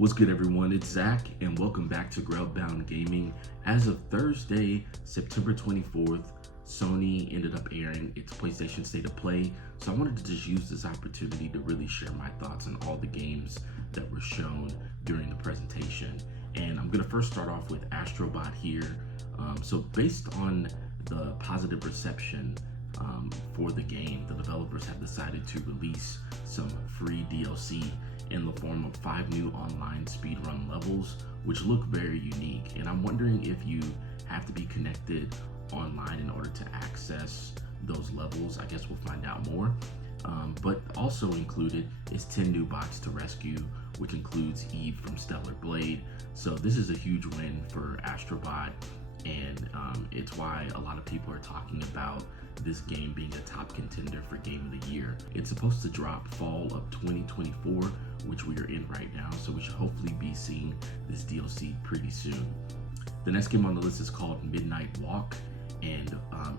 What's good, everyone? It's Zach, and welcome back to Grailboundgaming. As of Thursday, September 24th, Sony ended up airing its PlayStation State of Play, so I wanted to just use this opportunity to really share my thoughts on all the games that were shown during the presentation. And I'm going to first start off with Astrobot here. So based on the positive reception for the game, the developers have decided to release some free DLC in the form of 5 new online speedrun levels, which look very unique. And I'm wondering if you have to be connected online in order to access those levels. I guess we'll find out more. But also included is 10 new bots to rescue, which includes Eve from Stellar Blade. So this is a huge win for Astrobot, and it's why a lot of people are talking about this game being a top contender for Game of the Year. It's supposed to drop fall of 2024, which we are in right now, so we should hopefully be seeing this DLC pretty soon. The next game on the list is called Midnight Walk, and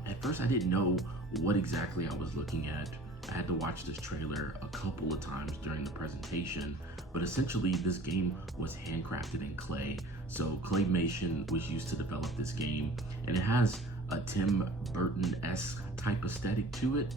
at first I didn't know what exactly I was looking at. I had to watch this trailer a couple of times during the presentation, but essentially this game was handcrafted in clay. So claymation was used to develop this game, and it has a Tim Burton-esque type aesthetic to it.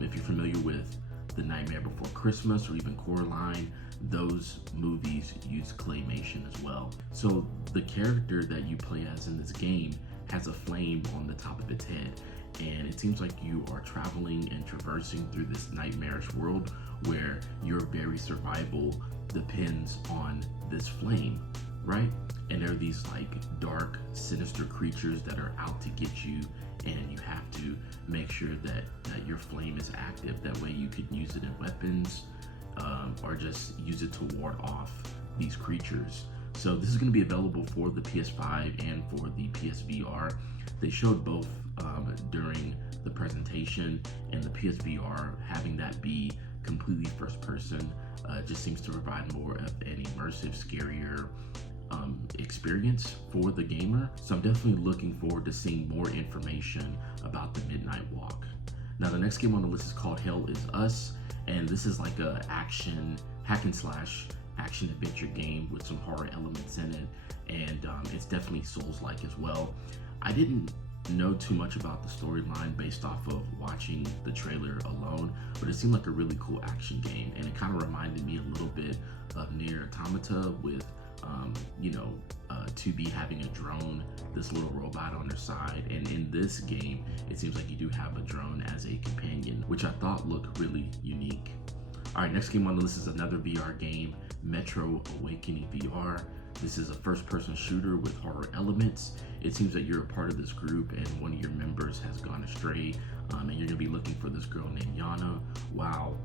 If you're familiar with The Nightmare Before Christmas or even Coraline, those movies use claymation as well. So the character that you play as in this game has a flame on the top of its head, and it seems like you are traveling and traversing through this nightmarish world where your very survival depends on this flame, right? And there are these like dark, sinister creatures that are out to get you, and you have to make sure that your flame is active. That way you can use it in weapons, or just use it to ward off these creatures. So this is going to be available for the PS5 and for the PSVR. They showed both during the presentation, and the PSVR, having that be completely first person just seems to provide more of an immersive, scarier experience for the gamer. So I'm definitely looking forward to seeing more information about the Midnight Walk. Now the next game on the list is called Hell Is Us, and this is like a action hack and slash action adventure game with some horror elements in it, and it's definitely Souls-like as well. I didn't know too much about the storyline based off of watching the trailer alone, but it seemed like a really cool action game, and it kind of reminded me a little bit of Nier Automata with 2B having a drone, this little robot on their side. And in this game, it seems like you do have a drone as a companion, which I thought looked really unique. All right, next game on the list is another VR game, Metro Awakening VR. This is a first-person shooter with horror elements. It seems that you're a part of this group and one of your members has gone astray, and you're gonna be looking for this girl named Yana while,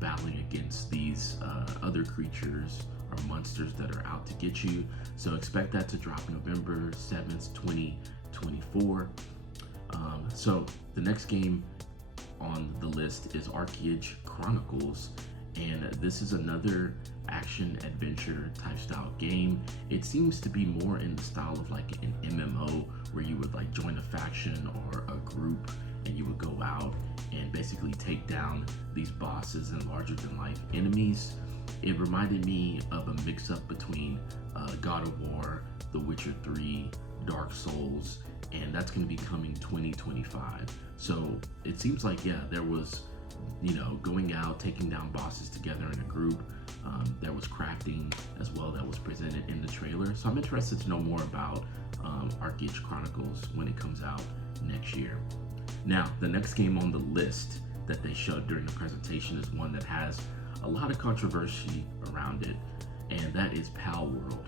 battling against these other creatures or monsters that are out to get you. So expect that to drop November 7th, 2024. So the next game on the list is Archeage Chronicles, and this is another action adventure type style game. It seems to be more in the style of like an MMO, where you would like join a faction or a group and you would go out and basically take down these bosses and larger than life enemies. It reminded me of a mix-up between God of War, The Witcher 3, Dark Souls, and that's going to be coming 2025. So it seems like, yeah, there was, going out, taking down bosses together in a group. There was crafting as well that was presented in the trailer. So I'm interested to know more about Archeage Chronicles when it comes out next year. Now, the next game on the list that they showed during the presentation is one that has a lot of controversy around it, and that is Palworld.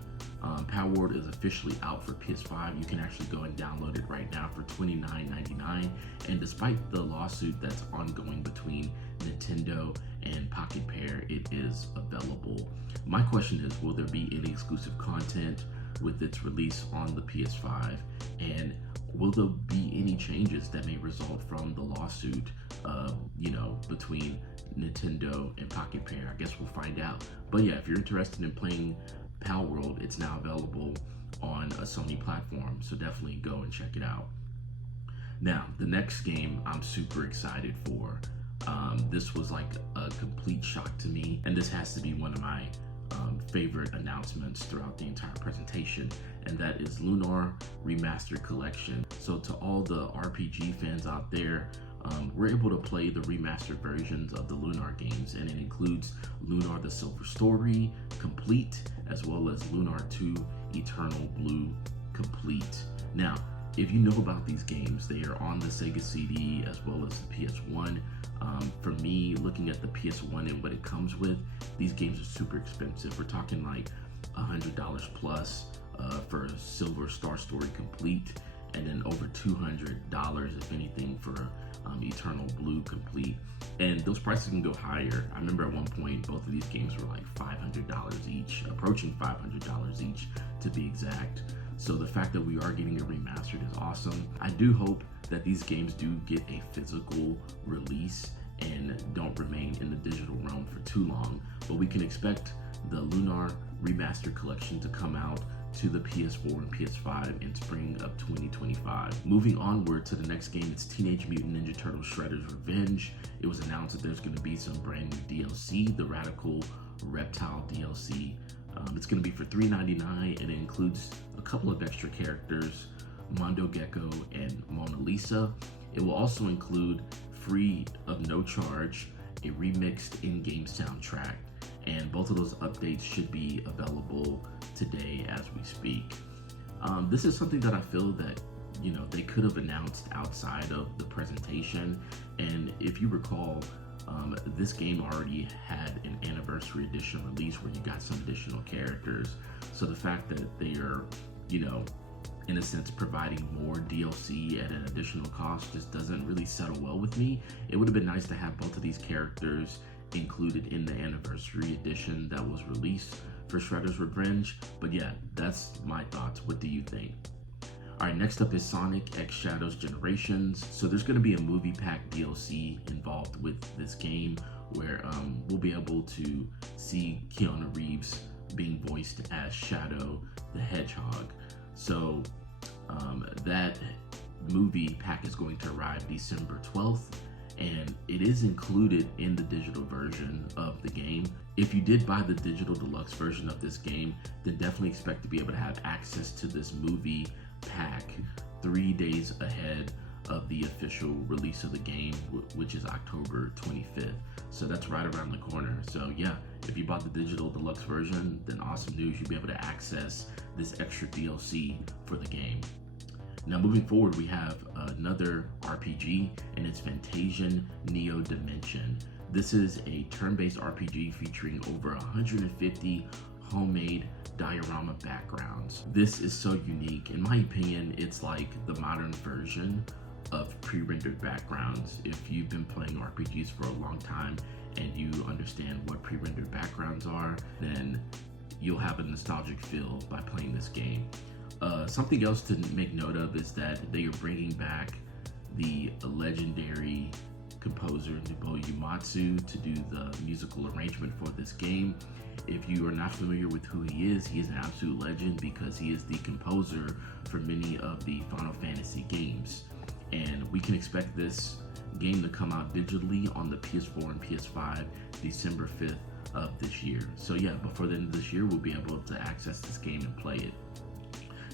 Palworld is officially out for PS5. You can actually go and download it right now for $29.99, and despite the lawsuit that's ongoing between Nintendo and Pocket Pair, it is available. My question is, will there be any exclusive content with its release on the PS5, and will there be any changes that may result from the lawsuit between Nintendo and Pocket Pair? I guess we'll find out. But yeah, if you're interested in playing Palworld, it's now available on a Sony platform, so definitely go and check it out. Now, the next game I'm super excited for. This was like a complete shock to me, and this has to be one of my favorite announcements throughout the entire presentation, and that is Lunar Remastered Collection. So to all the RPG fans out there, we're able to play the remastered versions of the Lunar games, and it includes Lunar the Silver Story Complete, as well as Lunar 2 Eternal Blue Complete. Now, if you know about these games, they are on the Sega CD as well as the PS1. For me, looking at the PS1 and what it comes with, these games are super expensive. We're talking like $100 plus for Silver Star Story Complete, and then over $200 if anything for Eternal Blue Complete. And those prices can go higher. I remember at one point both of these games were like $500 each, approaching $500 each to be exact. So the fact that we are getting it remastered is awesome. I do hope that these games do get a physical release and don't remain in the digital realm for too long, but we can expect the Lunar Remastered Collection to come out to the PS4 and PS5 in spring of 2025. Moving onward to the next game, it's Teenage Mutant Ninja Turtles Shredder's Revenge. It was announced that there's going to be some brand new DLC, the Radical Reptile DLC. It's going to be for $3.99, and it includes a couple of extra characters, Mondo Gecko and Mona Lisa. It will also include, free of no charge, a remixed in-game soundtrack, and both of those updates should be available today as we speak. This is something that I feel that they could have announced outside of the presentation, and if you recall, this game already had an anniversary edition release where you got some additional characters. So the fact that they are, in a sense, providing more DLC at an additional cost just doesn't really settle well with me. It would have been nice to have both of these characters included in the anniversary edition that was released for Shredder's Revenge. But yeah, that's my thoughts. What do you think? All right, next up is Sonic X Shadows Generations. So there's going to be a movie pack DLC involved with this game where we'll be able to see Keanu Reeves being voiced as Shadow the Hedgehog. So that movie pack is going to arrive December 12th, and it is included in the digital version of the game. If you did buy the digital deluxe version of this game, then definitely expect to be able to have access to this movie pack 3 days ahead of the official release of the game, which is October 25th. So that's right around the corner. So yeah, if you bought the digital deluxe version, then awesome news, you'll be able to access this extra DLC for the game. Now moving forward, we have another RPG, and it's Fantasian Neo Dimension. This is a turn-based RPG featuring over 150 homemade diorama backgrounds. This is so unique. In my opinion, it's like the modern version of pre-rendered backgrounds. If you've been playing RPGs for a long time and you understand what pre-rendered backgrounds are, then you'll have a nostalgic feel by playing this game. Something else to make note of is that they are bringing back the legendary composer Nobuo Uematsu to do the musical arrangement for this game. If you are not familiar with who he is an absolute legend because he is the composer for many of the Final Fantasy games. And we can expect this game to come out digitally on the PS4 and PS5 December 5th of this year. So yeah, before the end of this year, we'll be able to access this game and play it.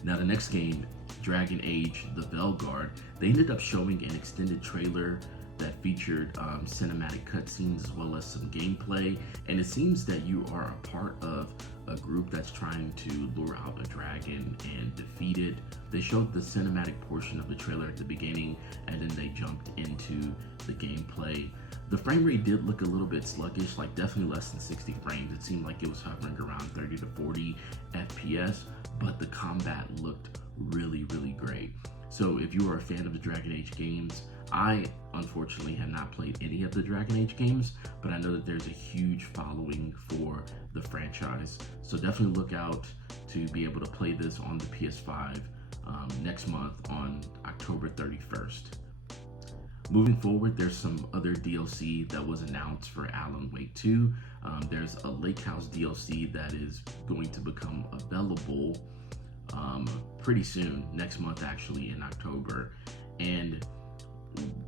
Now the next game, Dragon Age The Veilguard, they ended up showing an extended trailer that featured cinematic cutscenes as well as some gameplay, and it seems that you are a part of a group that's trying to lure out a dragon and defeat it. They showed the cinematic portion of the trailer at the beginning, and then they jumped into the gameplay. The frame rate did look a little bit sluggish, like definitely less than 60 frames. It seemed like it was hovering around 30 to 40 FPS, but the combat looked really, really great. So if you are a fan of the Dragon Age games, I unfortunately have not played any of the Dragon Age games, but I know that there's a huge following for the franchise. So definitely look out to be able to play this on the PS5 next month on October 31st. Moving forward, there's some other DLC that was announced for Alan Wake 2. There's a Lake House DLC that is going to become available pretty soon, next month actually, in October. And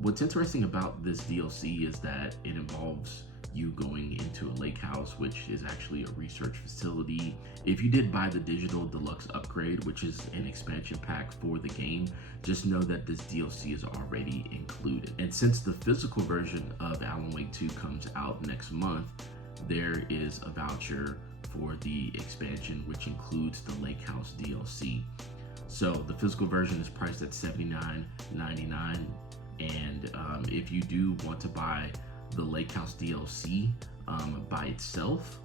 what's interesting about this DLC is that it involves you going into a lake house, which is actually a research facility. If you did buy the digital deluxe upgrade, which is an expansion pack for the game, just know that this DLC is already included. And since the physical version of Alan Wake 2 comes out next month, there is a voucher for the expansion, which includes the lake house DLC. So the physical version is priced at $79.99, and if you do want to buy the lake house DLC by itself,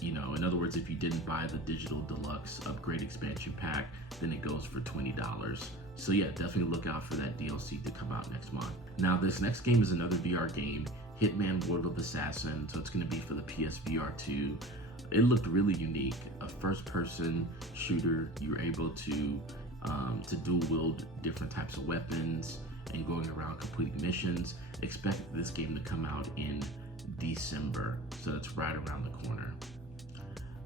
you know, in other words, if you didn't buy the digital deluxe upgrade expansion pack, then it goes for $20. So yeah, definitely look out for that DLC to come out next month. Now this next game is another VR game, Hitman World of Assassin. So it's going to be for the PSVR 2. It looked really unique, a first-person shooter. You're able to dual wield different types of weapons and going around completing missions. Expect this game to come out in December, so it's right around the corner.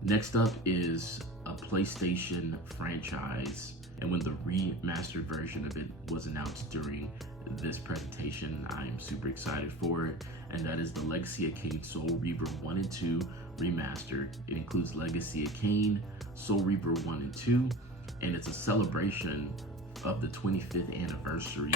Next up is a PlayStation franchise, and when the remastered version of it was announced during this presentation, I am super excited for it, and that is the Legacy of Kain Soul Reaver 1 and 2 remastered. It includes Legacy of Kain, Soul Reaver 1 and 2, and it's a celebration of the 25th anniversary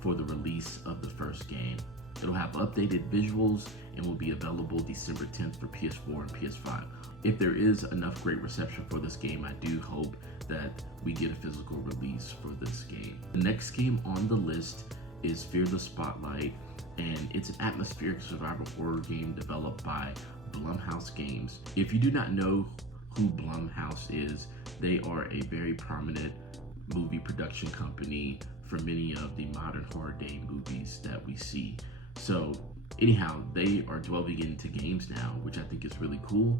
for the release of the first game. It'll have updated visuals and will be available December 10th for PS4 and PS5. If there is enough great reception for this game, I do hope that we get a physical release for this game. The next game on the list is Fear the Spotlight, and it's an atmospheric survival horror game developed by Blumhouse Games. If you do not know who Blumhouse is, they are a very prominent movie production company for many of the modern horror game movies that we see. So anyhow, they are delving into games now, which I think is really cool.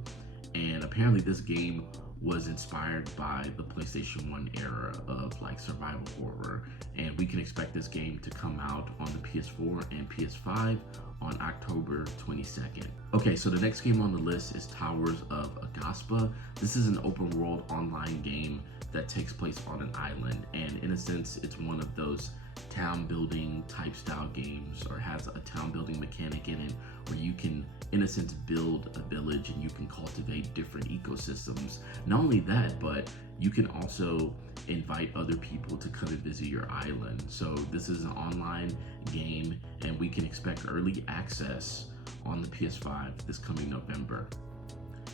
And apparently this game was inspired by the PlayStation 1 era of like survival horror, and we can expect this game to come out on the PS4 and PS5 on October 22nd. Okay, so the next game on the list is Towers of Agaspa. This is an open world online game that takes place on an island, and in a sense it's one of those town building type style games, or has a town building mechanic in it where you can in a sense build a village and you can cultivate different ecosystems. Not only that, but you can also invite other people to come and visit your island. So this is an online game, and we can expect early access on the PS5 this coming November.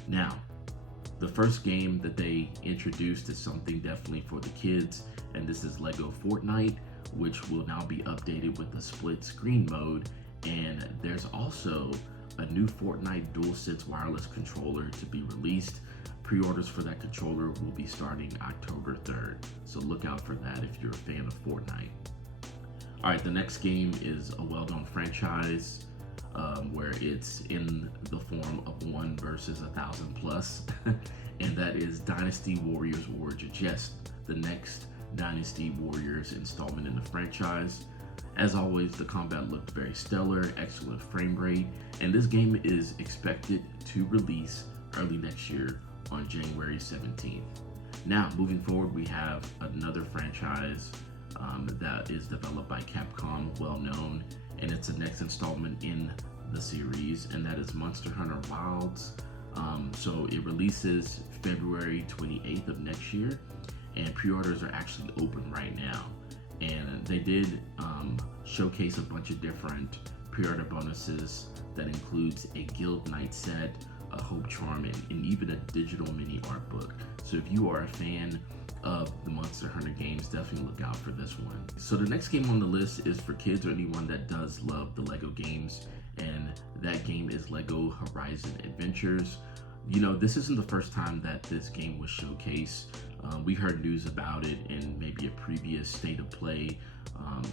Now, the first game that they introduced is something definitely for the kids, and this is Lego Fortnite, which will now be updated with the split screen mode. And there's also a new Fortnite DualSense wireless controller to be released. Pre-orders for that controller will be starting October 3rd, so look out for that if you're a fan of Fortnite. All right, the next game is a well-known franchise where it's in the form of 1 versus 1,000 plus, and that is Dynasty Warriors War Jest, the next Dynasty Warriors installment in the franchise. As always, the combat looked very stellar, excellent frame rate, and this game is expected to release early next year on January 17th. Now, moving forward, we have another franchise that is developed by Capcom, well known, and it's the next installment in the series, and that is Monster Hunter Wilds. So it releases February 28th of next year, and pre-orders are actually open right now. And they did showcase a bunch of different pre-order bonuses that includes a Guild Knight set, a Hope Charm, and even a digital mini art book. So if you are a fan of the Monster Hunter games, definitely look out for this one. So the next game on the list is for kids or anyone that does love the Lego games, and that game is Lego Horizon Adventures. You know, this isn't the first time that this game was showcased. We heard news about it in maybe a previous State of Play,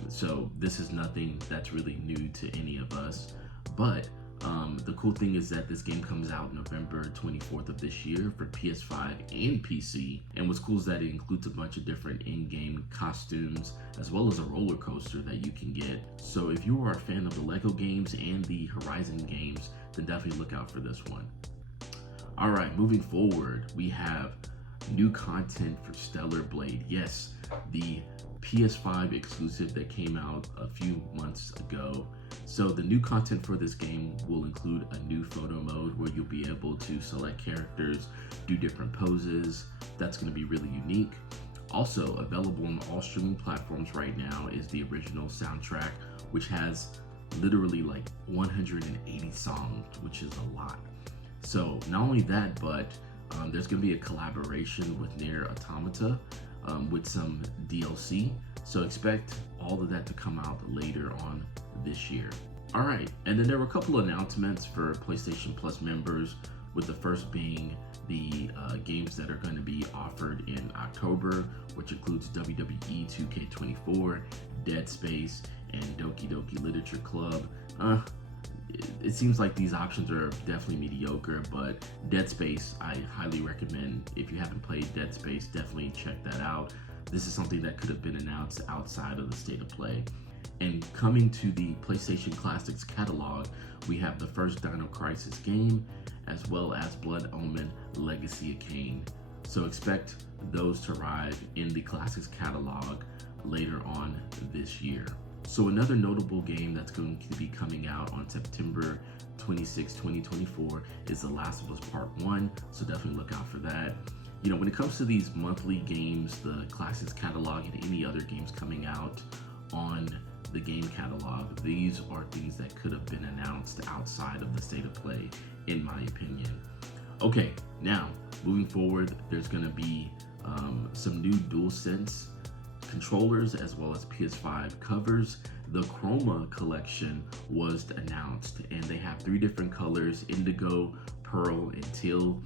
so this is nothing that's really new to any of us. But the cool thing is that this game comes out November 24th of this year for PS5 and PC. And what's cool is that it includes a bunch of different in-game costumes, as well as a roller coaster that you can get. So if you are a fan of the Lego games and the Horizon games, then definitely look out for this one. All right, moving forward, we have new content for Stellar Blade. Yes, the PS5 exclusive that came out a few months ago. So the new content for this game will include a new photo mode where you'll be able to select characters, do different poses. That's going to be really unique. Also available on all streaming platforms right now is the original soundtrack, which has literally like 180 songs, which is a lot. So not only that, but there's going to be a collaboration with Nier Automata with some DLC. So expect all of that to come out later on this year. All right, and then there were a couple announcements for PlayStation Plus members, with the first being the games that are going to be offered in October, which includes WWE 2K24, Dead Space, and Doki Doki Literature Club. It seems like these options are definitely mediocre, but Dead Space, I highly recommend. If you haven't played Dead Space, definitely check that out. This is something that could have been announced outside of the state of play. And coming to the PlayStation Classics catalog, we have the first Dino Crisis game, as well as Blood Omen Legacy of Kain. So expect those to arrive in the Classics catalog later on this year. So another notable game that's going to be coming out on September 26, 2024 is The Last of Us Part 1, so definitely look out for that. You know, when it comes to these monthly games, the Classics catalog, and any other games coming out on the game catalog, these are things that could have been announced outside of the state of play, in my opinion. Okay, now moving forward, there's going to be some new DualSense controllers as well as PS5 covers. The Chroma collection was announced, and they have 3 different colors: indigo, pearl, and teal.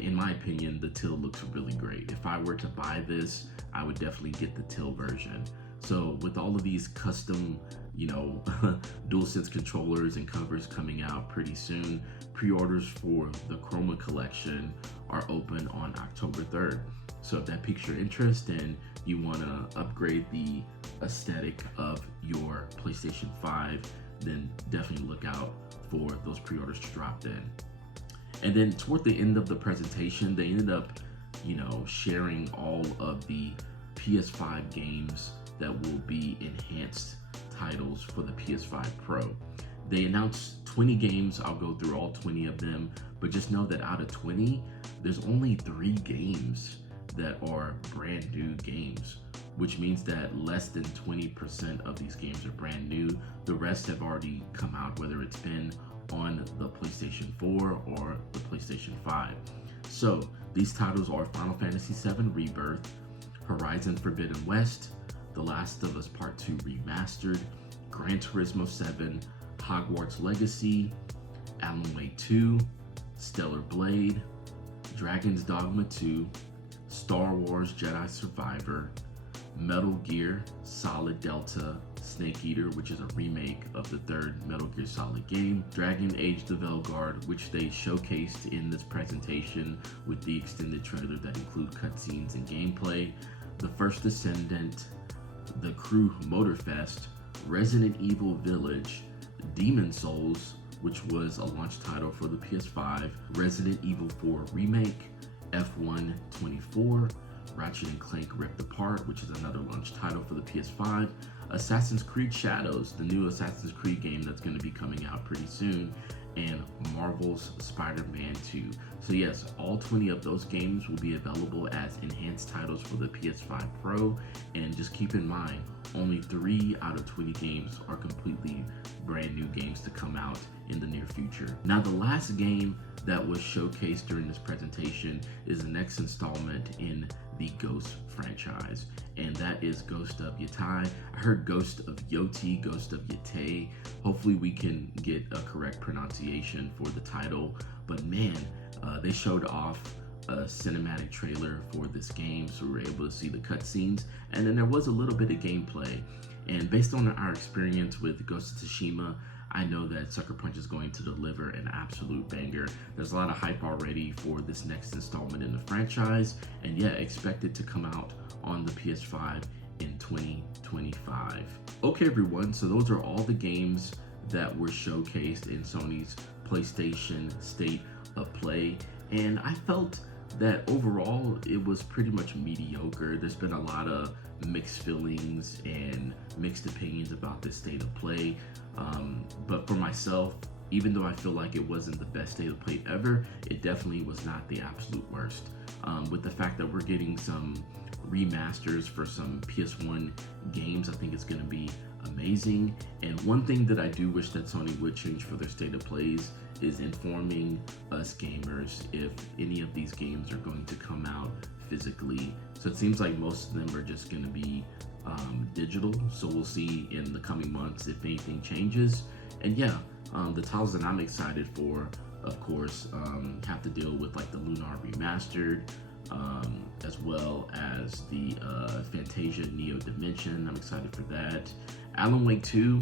In my opinion, the teal looks really great. If I were to buy this, I would definitely get the teal version. So with all of these custom, DualSense controllers and covers coming out pretty soon, pre-orders for the Chroma collection are open on October 3rd. So if that piques your interest and you want to upgrade the aesthetic of your PlayStation 5, then definitely look out for those pre-orders to drop then. And then toward the end of the presentation, they ended up, sharing all of the PS5 games that will be enhanced titles for the PS5 Pro. They announced 20 games. I'll go through all 20 of them, but just know that out of 20, there's only 3 games that are brand new games, which means that less than 20% of these games are brand new. The rest have already come out, whether it's been on the PlayStation 4 or the PlayStation 5. So these titles are Final Fantasy VII Rebirth, Horizon Forbidden West, The Last of Us Part 2 Remastered, Gran Turismo 7, Hogwarts Legacy, Alan Wake 2, Stellar Blade, Dragon's Dogma 2, Star Wars Jedi Survivor, Metal Gear Solid Delta Snake Eater, which is a remake of the 3rd Metal Gear Solid game, Dragon Age the Veilguard, which they showcased in this presentation with the extended trailer that include cutscenes and gameplay, The First Descendant, The Crew Motorfest, Resident Evil Village, Demon Souls, which was a launch title for the PS5, Resident Evil 4 Remake, F1 24, Ratchet & Clank Ripped Apart, which is another launch title for the PS5, Assassin's Creed Shadows, the new Assassin's Creed game that's going to be coming out pretty soon, and Marvel's Spider-Man 2. So yes, all 20 of those games will be available as enhanced titles for the PS5 Pro, and just keep in mind, only 3 out of 20 games are completely brand new games to come out in the near future. Now, the last game that was showcased during this presentation is the next installment in the Ghost franchise, and that is Ghost of Yotei. I heard Ghost of Yoti, Ghost of Yotei. Hopefully we can get a correct pronunciation for the title, but man, they showed off a cinematic trailer for this game, so we were able to see the cutscenes, and then there was a little bit of gameplay. And based on our experience with Ghost of Tsushima, I know that Sucker Punch is going to deliver an absolute banger. There's a lot of hype already for this next installment in the franchise, and yeah, expect it to come out on the PS5 in 2025. Okay everyone, so those are all the games that were showcased in Sony's PlayStation State of Play, and I felt that overall it was pretty much mediocre. There's been a lot of mixed feelings and mixed opinions about this state of play. But for myself, even though I feel like it wasn't the best state of play ever, it definitely was not the absolute worst. With the fact that we're getting some remasters for some PS1 games, I think it's going to be amazing. And one thing that I do wish that Sony would change for their state of plays is informing us gamers if any of these games are going to come out physically. So it seems like most of them are just going to be digital. So we'll see in the coming months if anything changes. And yeah, the titles that I'm excited for, of course, have to deal with like the Lunar Remastered, as well as the Fantasia Neo Dimension. I'm excited for that. Alan Wake 2,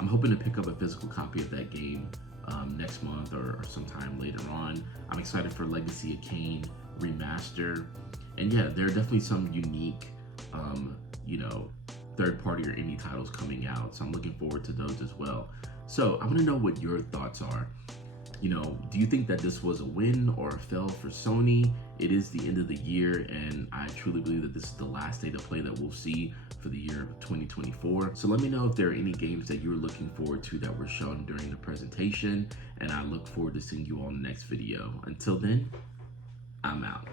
I'm hoping to pick up a physical copy of that game next month or sometime later on. I'm excited for Legacy of Kain Remaster. And yeah, there are definitely some unique, third-party or indie titles coming out. So I'm looking forward to those as well. So I want to know what your thoughts are. Do you think that this was a win or a fail for Sony? It is the end of the year, and I truly believe that this is the last state of play that we'll see for the year of 2024. So let me know if there are any games that you're looking forward to that were shown during the presentation, and I look forward to seeing you all in the next video. Until then, I'm out.